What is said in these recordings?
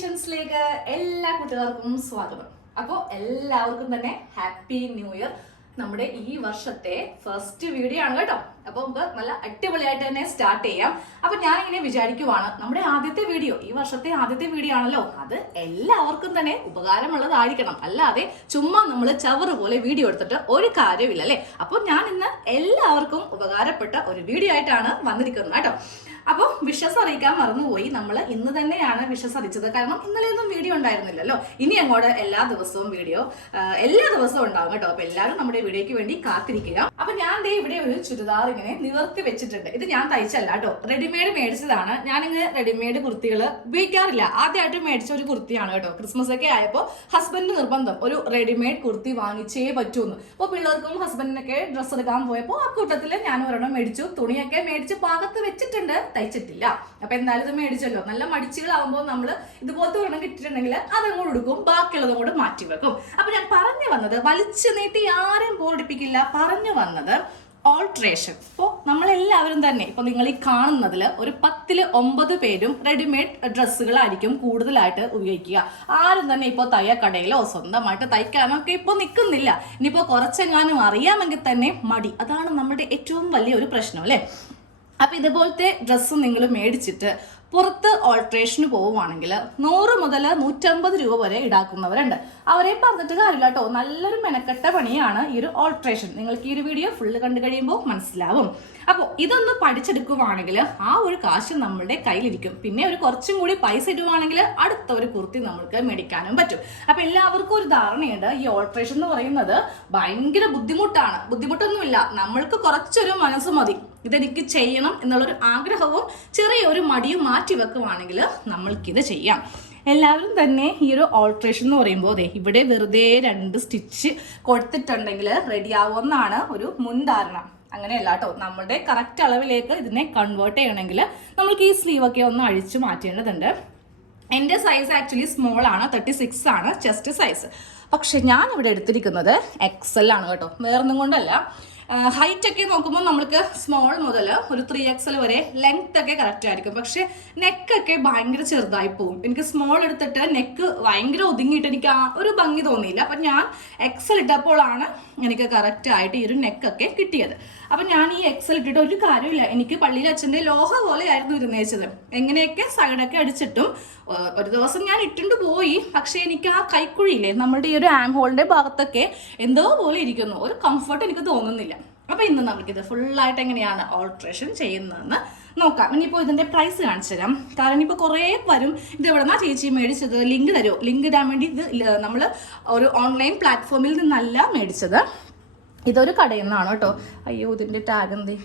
ക്രിയേഷൻസിലേക്ക് എല്ലാ കൂട്ടുകാർക്കും സ്വാഗതം. അപ്പോൾ എല്ലാവർക്കും തന്നെ ഹാപ്പി ന്യൂ ഇയർ നമ്മുടെ ഈ വർഷത്തെ ഫസ്റ്റ് വീഡിയോ ആണ് കേട്ടോ. അപ്പോൾ നമുക്ക് നല്ല അടിപൊളിയായിട്ട് തന്നെ സ്റ്റാർട്ട് ചെയ്യാം. അപ്പൊ ഞാൻ ഇങ്ങനെ വിചാരിക്കുവാണ് നമ്മുടെ ആദ്യത്തെ വീഡിയോ ഈ വർഷത്തെ ആദ്യത്തെ വീഡിയോ ആണല്ലോ. അത് എല്ലാവർക്കും തന്നെ ഉപകാരമുള്ളതായിരിക്കണം. അല്ലാതെ ചുമ്മാ നമ്മൾ ചവറ് പോലെ വീഡിയോ എടുത്തിട്ട് ഒരു കാര്യമില്ല അല്ലേ? അപ്പോൾ ഞാൻ ഇന്ന് എല്ലാവർക്കും ഉപകാരപ്പെട്ട ഒരു വീഡിയോ ആയിട്ടാണ് വന്നിരിക്കുന്നത് കേട്ടോ. അപ്പോൾ വിഷസ് അറിയിക്കാൻ മറന്നുപോയി. നമ്മൾ ഇന്ന് തന്നെയാണ് വിഷസ് അറിയിച്ചത് കാരണം ഇന്നലെയൊന്നും വീഡിയോ ഉണ്ടായിരുന്നില്ലല്ലോ. ഇനി അങ്ങോട്ട് എല്ലാ ദിവസവും വീഡിയോ എല്ലാ ദിവസവും ഉണ്ടാവും കേട്ടോ. അപ്പൊ എല്ലാവരും നമ്മുടെ വീഡിയോയ്ക്ക് വേണ്ടി കാത്തിരിക്കുക. അപ്പൊ ഞാൻ ദേ ഇവിടെ ഒരു ചുരിദാർ ഇങ്ങനെ നിവർത്തി വെച്ചിട്ടുണ്ട്. ഇത് ഞാൻ തയ്ച്ചല്ല കേട്ടോ റെഡിമെയ്ഡ് മേടിച്ചതാണ്. ഞാനിങ്ങനെ റെഡിമെയ്ഡ് കുർത്തികൾ ഉപയോഗിക്കാറില്ല. ആദ്യമായിട്ട് മേടിച്ച ഒരു കുർത്തിയാണ് കേട്ടോ ക്രിസ്മസ് ഒക്കെ ആയപ്പോൾ ഹസ്ബൻഡ് നിർബന്ധം ഒരു റെഡിമെയ്ഡ് കുർത്തി വാങ്ങിച്ചേ പറ്റൂന്ന്. അപ്പോൾ പിള്ളേർക്കും ഹസ്ബൻഡിനൊക്കെ ഡ്രസ്സ് എടുക്കാൻ പോയപ്പോൾ ആ കൂട്ടത്തിൽ ഞാൻ ഒരെണ്ണം മേടിച്ചു. തുണിയൊക്കെ മേടിച്ച് പാകത്ത് വെച്ചിട്ടുണ്ട്. തയ്ച്ചിട്ടില്ല. അപ്പൊ എന്തായാലും ഇത് മേടിച്ചല്ലോ. നല്ല മടിച്ചുകളാവുമ്പോൾ നമ്മൾ ഇതുപോലത്തെ ഒരെണ്ണം കിട്ടിയിട്ടുണ്ടെങ്കിൽ അതങ്ങോട്ട് എടുക്കും ബാക്കിയുള്ളതും കൂടെ മാറ്റി വെക്കും. അപ്പൊ ഞാൻ പറഞ്ഞു വന്നത് വലിച്ചു നീട്ടി ആരെയും ബോർഡിപ്പിക്കില്ല പറഞ്ഞു വന്നത് ഓൾട്രേഷൻ ഇപ്പോൾ നമ്മളെല്ലാവരും തന്നെ ഇപ്പോൾ നിങ്ങൾ ഈ കാണുന്നതിൽ ഒരു പത്തിൽ ഒമ്പത് പേരും റെഡിമെയ്ഡ് ഡ്രസ്സുകളായിരിക്കും കൂടുതലായിട്ട് ഉപയോഗിക്കുക. ആരും തന്നെ ഇപ്പോൾ തയ്യക്കടയിലോ സ്വന്തമായിട്ട് തയ്ക്കാനോ ഒക്കെ ഇപ്പോൾ നിൽക്കുന്നില്ല. ഇനിയിപ്പോൾ കുറച്ചെങ്ങാനും അറിയാമെങ്കിൽ തന്നെ മടി. അതാണ് നമ്മുടെ ഏറ്റവും വലിയ ഒരു പ്രശ്നം അല്ലേ? അപ്പൊ ഇതുപോലത്തെ ഡ്രസ്സ് നിങ്ങൾ മേടിച്ചിട്ട് പുറത്ത് ഓൾട്രേഷന് പോവുകയാണെങ്കിൽ നൂറ് മുതൽ നൂറ്റമ്പത് രൂപ വരെ ഈടാക്കുന്നവരുണ്ട്. അവരെ പറഞ്ഞിട്ട് കാര്യമില്ല കേട്ടോ. നല്ലൊരു മെനക്കെട്ട പണിയാണ് ഈ ഒരു ഓൾട്രേഷൻ നിങ്ങൾക്ക് ഈ ഒരു വീഡിയോ ഫുള്ള് കണ്ടു കഴിയുമ്പോൾ മനസ്സിലാവും. അപ്പോൾ ഇതൊന്ന് പഠിച്ചെടുക്കുവാണെങ്കിൽ ആ ഒരു കാശ് നമ്മളുടെ കയ്യിലിരിക്കും. പിന്നെ ഒരു കുറച്ചും കൂടി പൈസ ഇടുവാണെങ്കിൽ അടുത്ത ഒരു കുർത്തി നമ്മൾക്ക് മേടിക്കാനും പറ്റും. അപ്പോൾ എല്ലാവർക്കും ഒരു ധാരണയുണ്ട്. ഈ ഓൾട്രേഷൻ എന്ന് പറയുന്നത് ഭയങ്കര ബുദ്ധിമുട്ടാണ്. ബുദ്ധിമുട്ടൊന്നുമില്ല. നമ്മൾക്ക് കുറച്ചൊരു മനസ്സ് മതി. ഇതെനിക്ക് ചെയ്യണം എന്നുള്ളൊരു ആഗ്രഹവും ചെറിയൊരു മടിയും മാറ്റി വെക്കുവാണെങ്കിൽ നമ്മൾക്കിത് ചെയ്യാം. എല്ലാവരും തന്നെ ഈ ഒരു ഓൾട്രേഷൻ എന്ന് പറയുമ്പോൾ അതെ ഇവിടെ വെറുതെ രണ്ട് സ്റ്റിച്ച് കൊടുത്തിട്ടുണ്ടെങ്കിൽ റെഡി ആവുമെന്നാണ് ഒരു മുൻധാരണ. അങ്ങനെയല്ല കേട്ടോ നമ്മുടെ കറക്റ്റ് അളവിലേക്ക് ഇതിനെ കൺവേർട്ട് ചെയ്യണമെങ്കിൽ നമുക്ക് ഈ സ്ലീവൊക്കെ ഒന്ന് അഴിച്ചു മാറ്റേണ്ടതുണ്ട്. എന്റെ സൈസ് ആക്ച്വലി സ്മോൾ ആണ് തേർട്ടി സിക്സ് ആണ് ചെസ്റ്റ് സൈസ് പക്ഷെ ഞാൻ ഇവിടെ എടുത്തിരിക്കുന്നത് എക്സൽ ആണ് കേട്ടോ. വേറൊന്നും കൊണ്ടല്ല. ഹൈറ്റ് ഒക്കെ നോക്കുമ്പോൾ നമ്മൾക്ക് സ്മോൾ മുതൽ ഒരു ത്രീ എക്സൽ വരെ ലെങ്ത് ഒക്കെ കറക്റ്റ് ആയിരിക്കും. പക്ഷെ നെക്കൊക്കെ ഭയങ്കര ചെറുതായി പോകും എനിക്ക് സ്മോൾ എടുത്തിട്ട് നെക്ക് ഭയങ്കര ഒതുങ്ങിയിട്ട് എനിക്ക് ആ ഒരു ഭംഗി തോന്നിയില്ല. അപ്പം ഞാൻ എക്സൽ ഇട്ടപ്പോഴാണ് എനിക്ക് കറക്റ്റ് ആയിട്ട് ഈ ഒരു നെക്കൊക്കെ കിട്ടിയത്. അപ്പം ഞാൻ ഈ എക്സൽ ഇട്ടിട്ട് ഒരു കാര്യമില്ല. എനിക്ക് പള്ളിയിൽ അച്ഛന്റെ ലോഹ പോലെയായിരുന്നു ഇരുന്നേച്ചത്. എങ്ങനെയൊക്കെ സൈഡൊക്കെ അടിച്ചിട്ടും ഒരു ദിവസം ഞാൻ ഇട്ടുണ്ട് പോയി. പക്ഷേ എനിക്ക് ആ കൈക്കുഴിയില്ലേ നമ്മുടെ ഈ ഒരു ആം ഹോളിന്റെ ഭാഗത്തൊക്കെ എന്തോ പോലെ ഇരിക്കുന്നു. ഒരു കംഫർട്ട് എനിക്ക് തോന്നുന്നില്ല. അപ്പോൾ ഇന്ന് നമുക്കിത് ഫുള്ളായിട്ട് എങ്ങനെയാണ് ഓൾട്രേഷൻ ചെയ്യുന്നതെന്ന് നോക്കാം. ഇനിയിപ്പോൾ ഇതിന്റെ പ്രൈസ് കാണിച്ചു തരാം. കാരണം ഇപ്പോൾ കുറേ വരും. ഇത് എവിടെന്നാ ചേച്ചി മേടിച്ചത്? ലിങ്ക് തരുമോ? ലിങ്ക് ഇടാൻ വേണ്ടി ഇത് നമ്മൾ ഒരു ഓൺലൈൻ പ്ലാറ്റ്ഫോമിൽ നിന്നല്ല മേടിച്ചത്. ഇതൊരു കടയിൽ നിന്നാണ് കേട്ടോ. അയ്യോ ഇതിന്റെ ടാഗ് എന്തേ?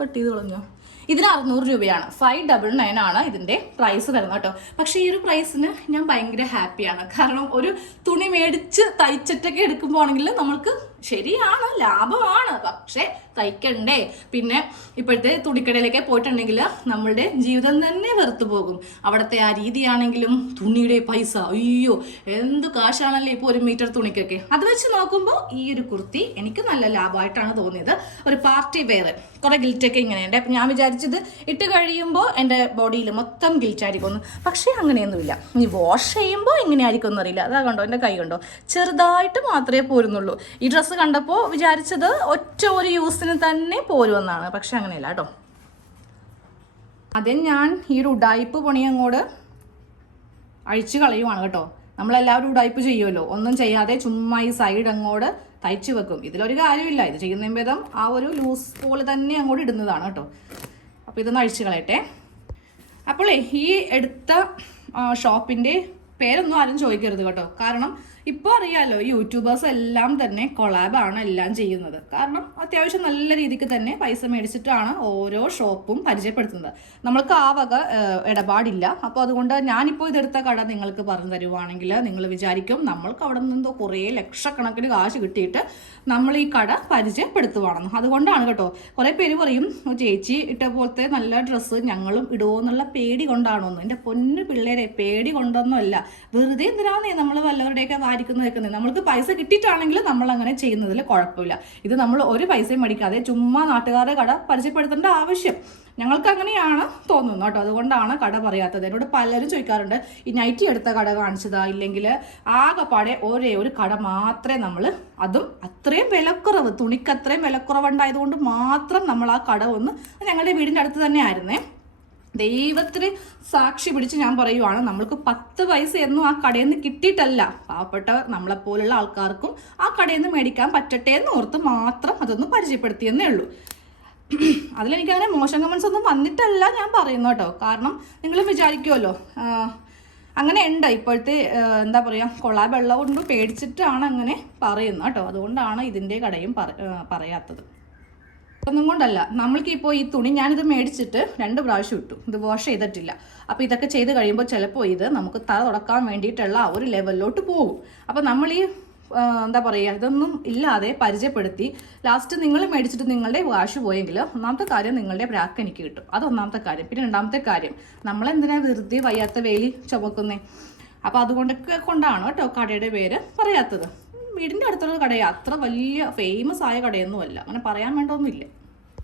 കട്ട് ചെയ്ത് കളഞ്ഞോ? ഇതിന് അറുന്നൂറ് രൂപയാണ്. ഫൈവ് ഡബിൾ നയൻ ആണ് ഇതിന്റെ പ്രൈസ് വരുന്നത് കേട്ടോ. പക്ഷേ ഈ ഒരു പ്രൈസിന് ഞാൻ ഭയങ്കര ഹാപ്പിയാണ് കാരണം ഒരു തുണി മേടിച്ച് തയ്ച്ചിട്ടൊക്കെ എടുക്കുമ്പോൾ ആണെങ്കിൽ നമ്മൾക്ക് ശരിയാണ് ലാഭമാണ്. പക്ഷേ തയ്ക്കണ്ടേ. പിന്നെ ഇപ്പോഴത്തെ തുണിക്കടയിലൊക്കെ പോയിട്ടുണ്ടെങ്കിൽ നമ്മളുടെ ജീവിതം തന്നെ വെറുത്തു പോകും. അവിടുത്തെ ആ രീതിയാണെങ്കിലും തുണിയുടെ പൈസ. അയ്യോ എന്ത് കാശാണല്ലേ ഇപ്പോൾ ഒരു മീറ്റർ തുണിക്കൊക്കെ. അത് വെച്ച് നോക്കുമ്പോൾ ഈ ഒരു കുർത്തി എനിക്ക് നല്ല ലാഭമായിട്ടാണ് തോന്നിയത്. ഒരു പാർട്ടി വെയർ. കുറെ ഗിൽറ്റൊക്കെ ഇങ്ങനെയുണ്ട്. അപ്പം ഞാൻ വിചാരിച്ചത് ഇട്ട് കഴിയുമ്പോൾ എന്റെ ബോഡിയിൽ മൊത്തം ഗിൽറ്റായിരിക്കും പക്ഷേ അങ്ങനെയൊന്നുമില്ല. ഇനി വാഷ് ചെയ്യുമ്പോൾ എങ്ങനെയായിരിക്കും എന്നറിയില്ല അതാ കണ്ടോ എന്റെ കൈ കണ്ടോ? ചെറുതായിട്ട് മാത്രമേ പോരുന്നുള്ളൂ. ഈ ഡ്രസ്സ് കണ്ടപ്പോൾ വിചാരിച്ചത് ഒറ്റ ഒരു യൂസിന് തന്നെ പോരുമെന്നാണ് പക്ഷെ അങ്ങനെയല്ല കേട്ടോ. ആദ്യം ഞാൻ ഈ ഒരു ഉടായ്പ് പണി അങ്ങോട്ട് അഴിച്ചു കളയുവാണ് കേട്ടോ. നമ്മളെല്ലാവരും ഉടായ്പ് ചെയ്യുമല്ലോ. ഒന്നും ചെയ്യാതെ ചുമ്മാ ഈ സൈഡ് അങ്ങോട്ട് തയ്ച്ചു വെക്കും. ഇതിലൊരു കാര്യമില്ല. ഇത് ചെയ്യുന്ന ഭേദം ആ ഒരു ലൂസ് പോലെ തന്നെ അങ്ങോട്ട് ഇടുന്നതാണ് കേട്ടോ. അപ്പോൾ ഇതൊന്ന് അഴിച്ചു കളയട്ടെ. അപ്പോളേ ഈ എടുത്ത ഷോപ്പിന്റെ പേരൊന്നും ആരും ചോദിക്കരുത് കേട്ടോ. കാരണം ഇപ്പോൾ അറിയാലോ യൂട്യൂബേഴ്സ് എല്ലാം തന്നെ കൊളാബാണ് എല്ലാം ചെയ്യുന്നത്. കാരണം അത്യാവശ്യം നല്ല രീതിക്ക് തന്നെ പൈസ മേടിച്ചിട്ടാണ് ഓരോ ഷോപ്പും പരിചയപ്പെടുത്തുന്നത്. നമ്മൾക്ക് ആ വക ഇടപാടില്ല. അപ്പോൾ അതുകൊണ്ട് ഞാനിപ്പോൾ ഇതെടുത്ത കട നിങ്ങൾക്ക് പറഞ്ഞു തരുവാണെങ്കിൽ നിങ്ങൾ വിചാരിക്കും നമ്മൾക്ക് അവിടെ നിന്നെന്തോ കുറേ ലക്ഷക്കണക്കിന് കാശ് കിട്ടിയിട്ട് നമ്മൾ ഈ കട പരിചയപ്പെടുത്തുവാണെന്ന്. അതുകൊണ്ടാണ് കേട്ടോ. കുറേ പേര് പറയും ചേച്ചി ഇട്ട പോലത്തെ നല്ല ഡ്രസ്സ് ഞങ്ങളും ഇടുമോ എന്നുള്ള പേടി കൊണ്ടാണോന്ന്. എന്റെ പൊന്നു പിള്ളേരെ പേടി കൊണ്ടൊന്നുമല്ല. വെറുതെ എന്തിനാന്നേ നമ്മൾ വല്ലവരുടെയൊക്കെ ആയിരിക്കും നമ്മൾക്ക് പൈസ കിട്ടിയിട്ടാണെങ്കിൽ നമ്മൾ അങ്ങനെ ചെയ്യുന്നതിൽ കുഴപ്പമില്ല. ഇത് നമ്മൾ ഒരു പൈസയും മേടിക്കാതെ ചുമ്മാ നാട്ടുകാരുടെ കട പരിചയപ്പെടുത്തേണ്ട ആവശ്യം. ഞങ്ങൾക്ക് അങ്ങനെയാണ് തോന്നുന്നത് കേട്ടോ. അതുകൊണ്ടാണ് കട പറയാത്തത്. എന്നോട് പലരും ചോദിക്കാറുണ്ട് ഈ നൈറ്റി എടുത്ത കട കാണിച്ചതാ? ഇല്ലെങ്കിൽ ആകെപ്പാടെ ഒരേ ഒരു കട മാത്രമേ നമ്മൾ അതും അത്രയും വിലക്കുറവ് തുണിക്ക് അത്രയും വിലക്കുറവുണ്ടായതുകൊണ്ട് മാത്രം നമ്മൾ ആ കട ഒന്ന് ഞങ്ങളുടെ വീടിന്റെ അടുത്ത് തന്നെ ആയിരുന്നേ ദൈവത്തിന് സാക്ഷി പിടിച്ച് ഞാൻ പറയുവാണ് നമ്മൾക്ക് പത്ത് എന്നും ആ കടയിൽ നിന്ന് കിട്ടിയിട്ടല്ല. പാവപ്പെട്ടവർ നമ്മളെപ്പോലുള്ള ആൾക്കാർക്കും ആ കടയിൽ നിന്ന് മേടിക്കാൻ പറ്റട്ടെ എന്ന് ഓർത്ത് മാത്രം അതൊന്ന് പരിചയപ്പെടുത്തിയെന്നേ ഉള്ളൂ. അതിലെനിക്കങ്ങനെ മോശം കമൻസ് ഒന്നും വന്നിട്ടല്ല ഞാൻ പറയുന്നു കേട്ടോ. കാരണം നിങ്ങൾ വിചാരിക്കുമല്ലോ അങ്ങനെ ഉണ്ട്. ഇപ്പോഴത്തെ എന്താ പറയുക കൊള്ളാ വെള്ളം കൊണ്ട് പേടിച്ചിട്ടാണ് അങ്ങനെ പറയുന്നത് കേട്ടോ. അതുകൊണ്ടാണ് ഇതിന്റെ കടയും പറയാത്തത്. ഒന്നും കൊണ്ടല്ല. നമ്മൾക്ക് ഇപ്പോൾ ഈ തുണി ഞാനിത് മേടിച്ചിട്ട് രണ്ട് പ്രാവശ്യം ഇട്ടു. ഇത് വാഷ് ചെയ്തിട്ടില്ല. അപ്പോൾ ഇതൊക്കെ ചെയ്ത് കഴിയുമ്പോൾ ചിലപ്പോൾ ഇത് നമുക്ക് തല തുടക്കാൻ വേണ്ടിയിട്ടുള്ള ഒരു ലെവലിലോട്ട് പോകും. അപ്പോൾ നമ്മൾ ഈ എന്താ പറയുക ഇതൊന്നും ഇല്ലാതെ പരിചയപ്പെടുത്തി ലാസ്റ്റ് നിങ്ങൾ മേടിച്ചിട്ട് നിങ്ങളുടെ വാഷ് പോയെങ്കിൽ ഒന്നാമത്തെ കാര്യം നിങ്ങളുടെ ബ്രാക്ക് എനിക്ക് കിട്ടും. അത് ഒന്നാമത്തെ കാര്യം. പിന്നെ രണ്ടാമത്തെ കാര്യം നമ്മളെന്തിനാ വെറുതെ വയ്യാത്ത വേലി ചുമക്കുന്നേ? അപ്പോൾ അതുകൊണ്ടൊക്കെ കൊണ്ടാണ് കേട്ടോ കടയുടെ പേര് പറയാത്തത്. വീടിന്റെ അടുത്തുള്ള കടയാണ് അത്ര വലിയ ഫേമസ് ആയ കടയൊന്നുമല്ല. അങ്ങനെ പറയാൻ വേണ്ടൊന്നുമില്ല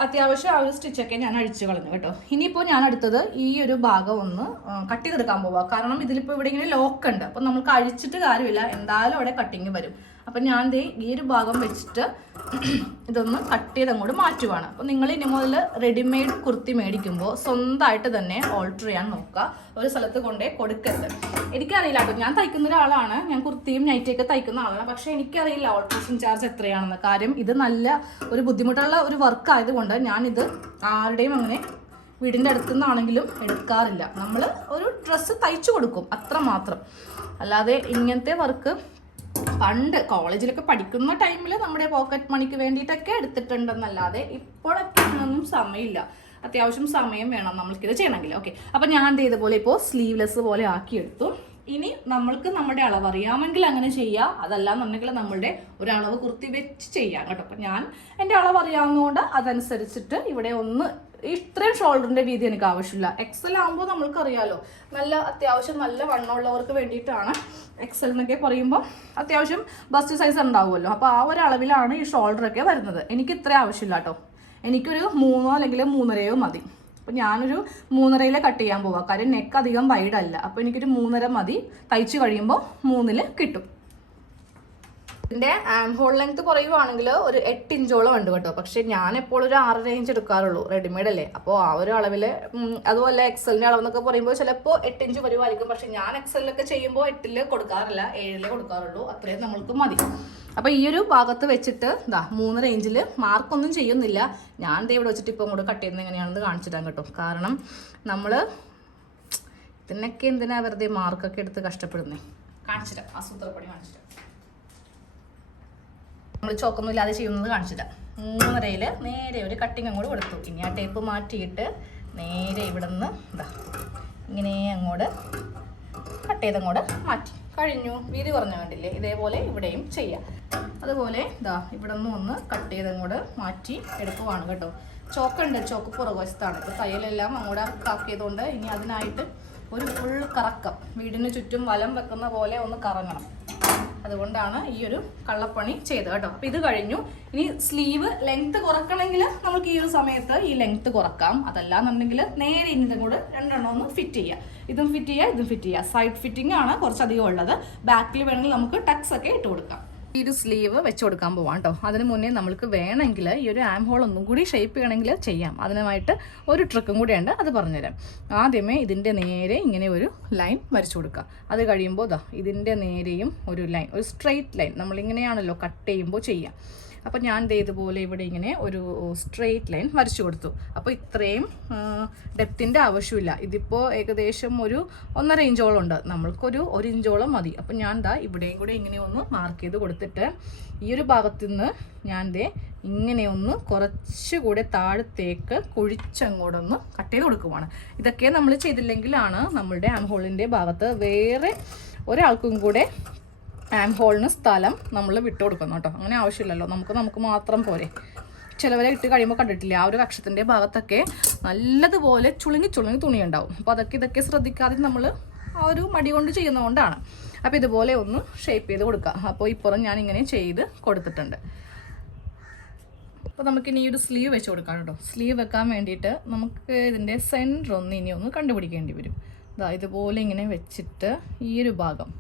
അത്യാവശ്യം ആ ഒരു സ്റ്റിച്ചൊക്കെ ഞാൻ അഴിച്ചു കളഞ്ഞു കേട്ടോ. ഇനിയിപ്പോൾ ഞാൻ അടുത്തത് ഈ ഒരു ഭാഗം ഒന്ന് കട്ട് ചെയ്തെടുക്കാൻ പോവാം. കാരണം ഇതിലിപ്പോൾ ഇവിടെ ഇങ്ങനെ ലോക്ക് ഉണ്ട്. അപ്പം നമുക്ക് അഴിച്ചിട്ട് കാര്യമില്ല. എന്തായാലും അവിടെ കട്ടിങ് വരും. അപ്പം ഞാൻ ദേ ഈ ഒരു ഭാഗം വെച്ചിട്ട് ഇതൊന്ന് കട്ട് ചെയ്ത് അങ്ങോട്ട് മാറ്റുവാണ്. അപ്പം നിങ്ങൾ ഇനി മുതൽ റെഡിമെയ്ഡ് കുർത്തി മേടിക്കുമ്പോൾ സ്വന്തമായിട്ട് തന്നെ ഓൾട്ടർ ചെയ്യാൻ നോക്കുക. ഒരു സ്ഥലത്ത് കൊണ്ടേ കൊടുക്കരുത്. എനിക്കറിയില്ല കേട്ടോ. ഞാൻ തയ്ക്കുന്ന ഒരാളാണ്. ഞാൻ കുർത്തിയും നൈറ്റിയൊക്കെ തയ്ക്കുന്ന ആളാണ്. പക്ഷേ എനിക്കറിയില്ല ഓൾട്രേഷൻ ചാർജ് എത്രയാണെന്ന്. കാര്യം ഇത് നല്ല ഒരു ബുദ്ധിമുട്ടുള്ള ഒരു വർക്ക് ആയതുകൊണ്ട് ഞാനിത് ആരുടെയും അങ്ങനെ വീടിന്റെ അടുത്തു നിന്നാണെങ്കിലും എടുക്കാറില്ല. നമ്മൾ ഒരു ഡ്രസ്സ് തയ്ച്ചു കൊടുക്കും. അത്ര മാത്രം അല്ലാതെ ഇങ്ങനത്തെ വർക്ക് പണ്ട് കോളേജിലൊക്കെ പഠിക്കുന്ന ടൈമിൽ നമ്മുടെ പോക്കറ്റ് മണിക്ക് വേണ്ടിയിട്ടൊക്കെ എടുത്തിട്ടുണ്ടെന്നല്ലാതെ ഇപ്പോഴൊക്കെ ഒന്നും സമയമില്ല. അത്യാവശ്യം സമയം വേണം നമ്മൾക്കിത് ചെയ്യണമെങ്കിൽ. ഓക്കെ അപ്പം ഞാൻ എന്ത് ചെയ്ത പോലെ ഇപ്പോൾ സ്ലീവ്ലെസ് പോലെ ആക്കിയെടുത്തു. ഇനി നമ്മൾക്ക് നമ്മുടെ അളവ് അറിയാമെങ്കിൽ അങ്ങനെ ചെയ്യാം. അതല്ലാന്നുണ്ടെങ്കിൽ നമ്മളുടെ ഒരു അളവ് കുർത്തി വെച്ച് ചെയ്യാം കേട്ടോ. അപ്പം ഞാൻ എന്റെ അളവ് അറിയാവുന്നതുകൊണ്ട് അതനുസരിച്ചിട്ട് ഇവിടെ ഒന്ന് ഇത്രയും ഷോൾഡറിന്റെ വീതി എനിക്ക് ആവശ്യമില്ല. എക്സൽ ആകുമ്പോൾ നമ്മൾക്കറിയാലോ. നല്ല അത്യാവശ്യം നല്ല വണ്ണമുള്ളവർക്ക് വേണ്ടിയിട്ടാണ് എക്സൽ എന്നൊക്കെ പറയുമ്പോൾ അത്യാവശ്യം ബസ്റ്റ് സൈസ് ഉണ്ടാവുമല്ലോ. അപ്പോൾ ആ ഒരു അളവിലാണ് ഈ ഷോൾഡറൊക്കെ വരുന്നത്. എനിക്ക് ഇത്ര ആവശ്യമില്ല കേട്ടോ. എനിക്കൊരു മൂന്നോ അല്ലെങ്കിൽ മൂന്നരയോ മതി. അപ്പോൾ ഞാനൊരു മൂന്നരയിൽ കട്ട് ചെയ്യാൻ പോവാം. കാര്യം നെക്ക് അധികം വൈഡല്ല അപ്പോൾ എനിക്കൊരു മൂന്നര മതി. തയ്ച്ച് കഴിയുമ്പോൾ മൂന്നിൽ കിട്ടും. ഇതിന്റെ ഹോൾ ലെങ്ത് കുറയുവാണെങ്കിൽ ഒരു എട്ട് ഇഞ്ചോളം ഉണ്ട് കേട്ടോ. പക്ഷെ ഞാൻ എപ്പോഴും ഒരു ആറ് റേഞ്ച് എടുക്കാറുള്ളൂ റെഡിമെയ്ഡ് അല്ലേ? അപ്പോൾ ആ ഒരു അളവിൽ അതുപോലെ എക്സലിന്റെ അളവെന്നൊക്കെ പറയുമ്പോൾ ചിലപ്പോൾ എട്ട് ഇഞ്ച് വരുമായിരിക്കും പക്ഷെ ഞാൻ എക്സലിലൊക്കെ ചെയ്യുമ്പോൾ എട്ടിൽ കൊടുക്കാറില്ല ഏഴിൽ കൊടുക്കാറുള്ളൂ. അത്രയും നമ്മൾക്ക് മതി. അപ്പോൾ ഈ ഒരു ഭാഗത്ത് വെച്ചിട്ട് എന്താ മൂന്ന് റേഞ്ചിൽ മാർക്കൊന്നും ചെയ്യുന്നില്ല. ഞാൻ ദേ ഇവിടെ വെച്ചിട്ട് ഇപ്പം കൂടെ കട്ട് ചെയ്യുന്നത് എങ്ങനെയാണെന്ന് കാണിച്ചിട്ടാൻ കേട്ടോ. കാരണം നമ്മൾ ഇതിനൊക്കെ എന്തിനാ വെറുതെ മാർക്കൊക്കെ എടുത്ത് കഷ്ടപ്പെടുന്നേ? ആ സൂത്രപ്പണി കാണിച്ചിട്ടാ നമ്മൾ ചോക്കൊന്നും ഇല്ലാതെ ചെയ്യുന്നത് കാണിച്ചില്ല. മൂന്നരയിൽ നേരെ ഒരു കട്ടിങ് അങ്ങോട്ട് കൊടുത്തു. ഇനി ആ ടേപ്പ് മാറ്റിയിട്ട് നേരെ ഇവിടെ നിന്ന് ഇതാ ഇങ്ങനെ അങ്ങോട്ട് കട്ട് ചെയ്തങ്ങോട്ട് മാറ്റി. കഴിഞ്ഞു. വീതി കുറഞ്ഞ കണ്ടില്ലേ? ഇതേപോലെ ഇവിടെയും ചെയ്യാം. അതുപോലെ ഇതാ ഇവിടെ നിന്ന് ഒന്ന് കട്ട് ചെയ്തങ്ങോട്ട് മാറ്റി എടുക്കുവാണ് കേട്ടോ. ചോക്കുണ്ട്. ചോക്ക് പുറകുവശത്താണ്. ഇപ്പോൾ തയ്യലെല്ലാം അങ്ങോട്ട് ചെയ്തുകൊണ്ട് ഇനി അതിനായിട്ട് ഒരു ഫുൾ കറക്കം. വീടിന് ചുറ്റും വലം വെക്കുന്ന പോലെ ഒന്ന് കറങ്ങണം. അതുകൊണ്ടാണ് ഈ ഒരു കള്ളപ്പണി ചെയ്തത് കേട്ടോ. അപ്പോൾ ഇത് കഴിഞ്ഞു. ഇനി സ്ലീവ് ലെങ്ത് കുറക്കണമെങ്കിൽ നമുക്ക് ഈ ഒരു സമയത്ത് ഈ ലെങ്ത് കുറക്കാം. അതല്ലാന്നുണ്ടെങ്കിൽ നേരെ ഇനി കൂടെ രണ്ടെണ്ണം ഒന്ന് ഫിറ്റ് ചെയ്യാം. ഇതും ഫിറ്റ് ചെയ്യുക ഇതും ഫിറ്റ് ചെയ്യുക സൈഡ് ഫിറ്റിംഗ് ആണ് കുറച്ചധികം ഉള്ളത്. ബാക്കിൽ വേണമെങ്കിൽ നമുക്ക് ടക്സ് ഒക്കെ ഇട്ട് കൊടുക്കാം. ഈ ഒരു സ്ലീവ് വെച്ച് കൊടുക്കാൻ പോവാം കേട്ടോ അതിന് മുന്നേ നമ്മൾക്ക് വേണമെങ്കിൽ ഈ ഒരു ആം ഹോൾ ഒന്നും കൂടി ഷേപ്പ് ചെയ്യണമെങ്കിൽ ചെയ്യാം. അതിനുമായിട്ട് ഒരു ട്രിക്കും കൂടിയുണ്ട് അത് പറഞ്ഞുതരാം. ആദ്യമേ ഇതിന്റെ നേരെ ഇങ്ങനെ ഒരു ലൈൻ വരച്ചു കൊടുക്കുക. അത് കഴിയുമ്പോൾ ഇതാ ഇതിന്റെ നേരെയും ഒരു ലൈൻ ഒരു സ്ട്രെയിറ്റ് ലൈൻ നമ്മളിങ്ങനെയാണല്ലോ കട്ട് ചെയ്യുമ്പോൾ ചെയ്യാം അപ്പോൾ ഞാൻ ദേ ഇതുപോലെ ഇവിടെ ഇങ്ങനെ ഒരു സ്ട്രെയിറ്റ് ലൈൻ വരച്ചു കൊടുത്തു. അപ്പോൾ ഇത്രയും ഡെപ്തിന്റെ ആവശ്യമില്ല. ഇതിപ്പോൾ ഏകദേശം ഒരു ഒന്നര ഇഞ്ചോളം ഉണ്ട്. നമ്മൾക്കൊരു ഒരു ഇഞ്ചോളം മതി. അപ്പോൾ ഞാൻ ദാ ഇവിടെയും കൂടെ ഇങ്ങനെ ഒന്ന് മാർക്ക് ചെയ്ത് കൊടുത്തിട്ട് ഈ ഒരു ഭാഗത്തു നിന്ന് ഞാൻ ദേ ഇങ്ങനെ ഒന്ന് കുറച്ചുകൂടെ താഴത്തേക്ക് കുഴിച്ചങ്ങോട്ടൊന്ന് കട്ട് ചെയ്ത് കൊടുക്കുവാണ്. ഇതൊക്കെ നമ്മൾ ചെയ്തില്ലെങ്കിലാണ് നമ്മളുടെ ആം ഹോളിന്റെ ഭാഗത്ത് വേറെ ഒരാൾക്കും കൂടെ ആം ഹോളിന് സ്ഥലം നമ്മൾ വിട്ടു കൊടുക്കണം കേട്ടോ. അങ്ങനെ ആവശ്യമില്ലല്ലോ. നമുക്ക് നമുക്ക് മാത്രം പോരെ. ചിലവരെ ഇട്ട് കഴിയുമ്പോൾ കണ്ടിട്ടില്ല? ആ ഒരു കക്ഷത്തിന്റെ ഭാഗത്തൊക്കെ നല്ലതുപോലെ ചുളുങ്ങി ചുളുങ്ങി തുണി ഉണ്ടാവും അപ്പോൾ അതൊക്കെ ഇതൊക്കെ ശ്രദ്ധിക്കാതെ നമ്മൾ ആ ഒരു മടി കൊണ്ട് ചെയ്യുന്നതുകൊണ്ടാണ്. അപ്പോൾ ഇതുപോലെ ഒന്ന് ഷേപ്പ് ചെയ്ത് കൊടുക്കുക. അപ്പോൾ ഇപ്പുറം ഞാൻ ഇങ്ങനെ ചെയ്ത് കൊടുത്തിട്ടുണ്ട്. അപ്പോൾ നമുക്ക് ഇനി ഒരു സ്ലീവ് വെച്ച് കൊടുക്കാം കേട്ടോ. സ്ലീവ് വെക്കാൻ വേണ്ടിയിട്ട് നമുക്ക് ഇതിന്റെ സെന്റർ ഒന്ന് ഇനി ഒന്ന് കണ്ടുപിടിക്കേണ്ടി വരും. ഇതാ ഇതുപോലെ ഇങ്ങനെ വെച്ചിട്ട് ഈ ഒരു ഭാഗം.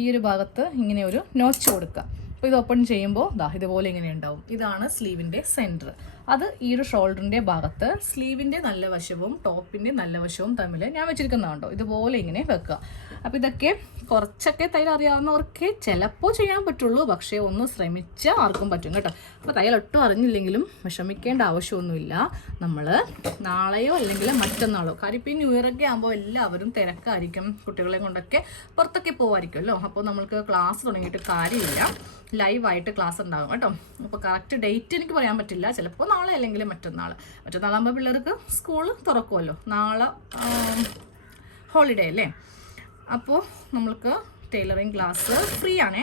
ഈ ഒരു ഭാഗത്ത് ഇങ്ങനെ ഒരു നോച്ച് കൊടുക്കുക. അപ്പോൾ ഇത് ഓപ്പൺ ചെയ്യുമ്പോൾ ദാ ഇതുപോലെ ഇങ്ങനെ ഉണ്ടാവും. ഇതാണ് സ്ലീവിന്റെ സെന്റർ അത് ഈ ഒരു ഷോൾഡറിന്റെ ഭാഗത്ത് സ്ലീവിന്റെ നല്ല വശവും ടോപ്പിന്റെ നല്ല വശവും തമ്മിൽ ഞാൻ വെച്ചിരിക്കുന്നതുണ്ടോ ഇതുപോലെ ഇങ്ങനെ വെക്കുക. അപ്പോൾ ഇതൊക്കെ കുറച്ചൊക്കെ തയ്യൽ അറിയാവുന്നവർക്ക് ചിലപ്പോൾ ചെയ്യാൻ പറ്റുള്ളൂ. പക്ഷേ ഒന്ന് ശ്രമിച്ചാൽ ആർക്കും പറ്റും കേട്ടോ. അപ്പോൾ തയ്യൽ ഒട്ടും അറിഞ്ഞില്ലെങ്കിലും വിഷമിക്കേണ്ട ആവശ്യമൊന്നുമില്ല. നമ്മൾ നാളെയോ അല്ലെങ്കിൽ മറ്റന്നാളോ കാര്യം ഇപ്പോൾ ഈ ന്യൂ ഇയർ ആകുമ്പോൾ എല്ലാവരും തിരക്കായിരിക്കും കുട്ടികളെ കൊണ്ടൊക്കെ പുറത്തൊക്കെ പോകുമായിരിക്കുമല്ലോ അപ്പോൾ നമ്മൾക്ക് ക്ലാസ് തുടങ്ങിയിട്ട് കാര്യമില്ല. ലൈവായിട്ട് ക്ലാസ് ഉണ്ടാകും കേട്ടോ. അപ്പോൾ കറക്റ്റ് ഡേറ്റ് എനിക്ക് പറയാൻ പറ്റില്ല. ചിലപ്പോൾ നാളെ അല്ലെങ്കിൽ മറ്റന്നാൾ മറ്റന്നാളാകുമ്പോൾ പിള്ളേർക്ക് സ്കൂൾ തുറക്കുമല്ലോ. നാളെ ഹോളിഡേ അല്ലേ? അപ്പോൾ നമ്മൾക്ക് ടൈലറിങ് ക്ലാസ് ഫ്രീ ആണ്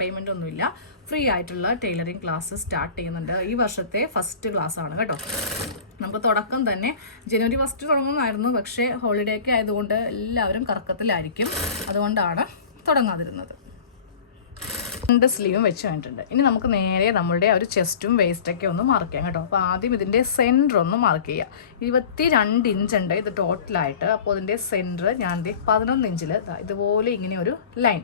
പേയ്മെന്റ് ഒന്നുമില്ല. ഫ്രീ ആയിട്ടുള്ള ടൈലറിങ് ക്ലാസ് സ്റ്റാർട്ട് ചെയ്യുന്നുണ്ട്. ഈ വർഷത്തെ ഫസ്റ്റ് ക്ലാസ് ആണ് കേട്ടോ. നമുക്ക് തുടക്കം തന്നെ. ജനുവരി ഫസ്റ്റ് തുടങ്ങുന്നതായിരുന്നു. പക്ഷേ ഹോളിഡേ ഒക്കെ ആയതുകൊണ്ട് എല്ലാവരും കറക്കത്തിലായിരിക്കും. അതുകൊണ്ടാണ് തുടങ്ങാതിരുന്നത്. രണ്ട് സ്ലീവും വെച്ച് കഴിഞ്ഞിട്ടുണ്ട്. ഇനി നമുക്ക് നേരെ നമ്മളുടെ ഒരു ചെസ്റ്റും വേസ്റ്റൊക്കെ ഒന്ന് മാർക്ക് ചെയ്യാം കേട്ടോ. അപ്പോൾ ആദ്യം ഇതിന്റെ സെന്റർ ഒന്ന് മാർക്ക് ചെയ്യുക ഇരുപത്തി രണ്ട് ഇഞ്ച് ഉണ്ട് ഇത് ടോട്ടലായിട്ട് അപ്പോൾ ഇതിന്റെ സെന്റർ ഞാൻ പതിനൊന്ന് ഇഞ്ചിൽ ഇതുപോലെ ഇങ്ങനെ ഒരു ലൈൻ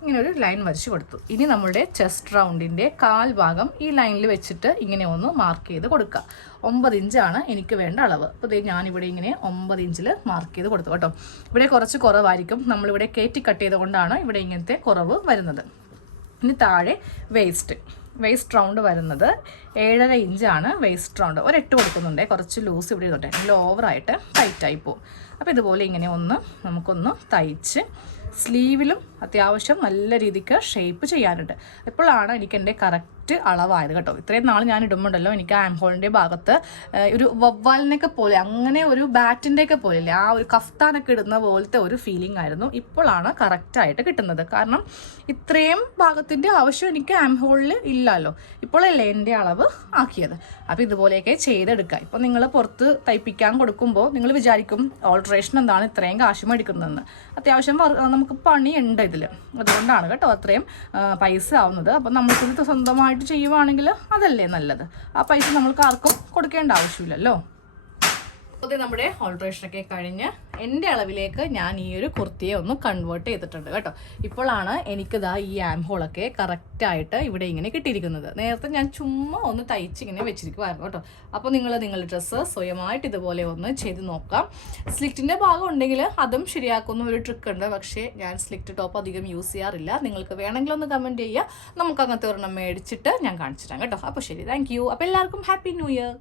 ഇങ്ങനെ ഒരു ലൈൻ വരച്ച് കൊടുത്തു. ഇനി നമ്മുടെ ചെസ്റ്റ് റൗണ്ടിന്റെ കാൽ ഭാഗം ഈ ലൈനിൽ വെച്ചിട്ട് ഇങ്ങനെ ഒന്ന് മാർക്ക് ചെയ്ത് കൊടുക്കുക ഒമ്പത് ഇഞ്ചാണ് എനിക്ക് വേണ്ട അളവ്. അപ്പോൾ ഇതേ ഞാനിവിടെ ഇങ്ങനെ ഒമ്പത് ഇഞ്ചിൽ മാർക്ക് ചെയ്ത് കൊടുത്തു കേട്ടോ. ഇവിടെ കുറച്ച് കുറവായിരിക്കും. നമ്മളിവിടെ കയറ്റി കട്ട് ചെയ്തുകൊണ്ടാണ് ഇവിടെ ഇങ്ങനത്തെ കുറവ് വരുന്നത്. ഇനി താഴെ വേസ്റ്റ് വേസ്റ്റ് റൗണ്ട് വരുന്നത് ഏഴര ഇഞ്ചാണ് വേസ്റ്റ് റൗണ്ട് ഒരു കൊടുക്കുന്നുണ്ട്. കുറച്ച് ലൂസ് ഇവിടെ ഇരുന്നോട്ടെ ലോവറായിട്ട് ടൈറ്റായി പോവും. അപ്പോൾ ഇതുപോലെ ഇങ്ങനെ ഒന്ന് നമുക്കൊന്ന് തയ്ച്ച് സ്ലീവിലും അത്യാവശ്യം നല്ല രീതിക്ക് ഷേപ്പ് ചെയ്യാനുണ്ട്. ഇപ്പോഴാണ് എനിക്ക് എന്റെ കറക്റ്റ് അളവായത് കേട്ടോ. ഇത്രയും നാൾ ഞാൻ ഇടുമ്പോണ്ടല്ലോ എനിക്ക് ആം ഹോളിന്റെ ഭാഗത്ത് ഒരു വവ്വാലിനൊക്കെ പോലെ അങ്ങനെ ഒരു ബാറ്റിന്റെയൊക്കെ പോലെ അല്ലേ ആ ഒരു കഫ്താനൊക്കെ ഇടുന്ന പോലത്തെ ഒരു ഫീലിംഗ് ആയിരുന്നു ഇപ്പോഴാണ് കറക്റ്റായിട്ട് കിട്ടുന്നത്. കാരണം ഇത്രയും ഭാഗത്തിന്റെ ആവശ്യം എനിക്ക് ആം ഹോളിൽ ഇല്ലല്ലോ. ഇപ്പോഴല്ലേ എന്റെ അളവ് ആക്കിയത്. അപ്പോൾ ഇതുപോലെയൊക്കെ ചെയ്തെടുക്കുക. ഇപ്പോൾ നിങ്ങൾ പുറത്ത് തയ്പ്പിക്കാൻ കൊടുക്കുമ്പോൾ നിങ്ങൾ വിചാരിക്കും ഓൾട്രേഷൻ എന്താണ് ഇത്രയും കാശ് മേടിക്കുന്നതെന്ന്. അത്യാവശ്യം വർ- നമുക്ക് പണിയുണ്ട് ഇതിൽ അതുകൊണ്ടാണ് കേട്ടോ അത്രയും പൈസ ആവുന്നത്. അപ്പം നമ്മൾക്കിത് സ്വന്തമായിട്ട് ചെയ്യുവാണെങ്കിൽ അതല്ലേ നല്ലത്. ആ പൈസ നമ്മൾക്ക് ആർക്കും കൊടുക്കേണ്ട ആവശ്യമില്ലല്ലോ. അപ്പോൾ നമ്മുടെ ഓൾട്രേഷനൊക്കെ കഴിഞ്ഞ് എന്റെ അളവിലേക്ക് ഞാൻ ഈ ഒരു കുർത്തിയെ ഒന്ന് കൺവേർട്ട് ചെയ്തിട്ടുണ്ട് കേട്ടോ. ഇപ്പോഴാണ് എനിക്കിതാ ഈ ആം ഹോളൊക്കെ കറക്റ്റായിട്ട് ഇവിടെ ഇങ്ങനെ കിട്ടിയിരിക്കുന്നത്. നേരത്തെ ഞാൻ ചുമ്മാ ഒന്ന് തയ്ച്ച് ഇങ്ങനെ വെച്ചിരിക്കുമായിരുന്നു കേട്ടോ. അപ്പോൾ നിങ്ങൾ നിങ്ങളുടെ ഡ്രസ്സ് സ്വയമായിട്ട് ഇതുപോലെ ഒന്ന് ചെയ്ത് നോക്കാം. സ്ലിറ്റിന്റെ ഭാഗം ഉണ്ടെങ്കിൽ അതും ശരിയാക്കുന്ന ഒരു ട്രിക്ക് ഉണ്ട്. പക്ഷേ ഞാൻ സ്ലിറ്റ് ടോപ്പ് അധികം യൂസ് ചെയ്യാറില്ല. നിങ്ങൾക്ക് വേണമെങ്കിൽ ഒന്ന് കമന്റ് ചെയ്യുക. നമുക്ക് അങ്ങനത്തെ ഒരെണ്ണം മേടിച്ചിട്ട് ഞാൻ കാണിച്ചു തരാം കേട്ടോ. അപ്പോൾ ശരി താങ്ക് യു അപ്പോൾ എല്ലാവർക്കും ഹാപ്പി ന്യൂ ഇയർ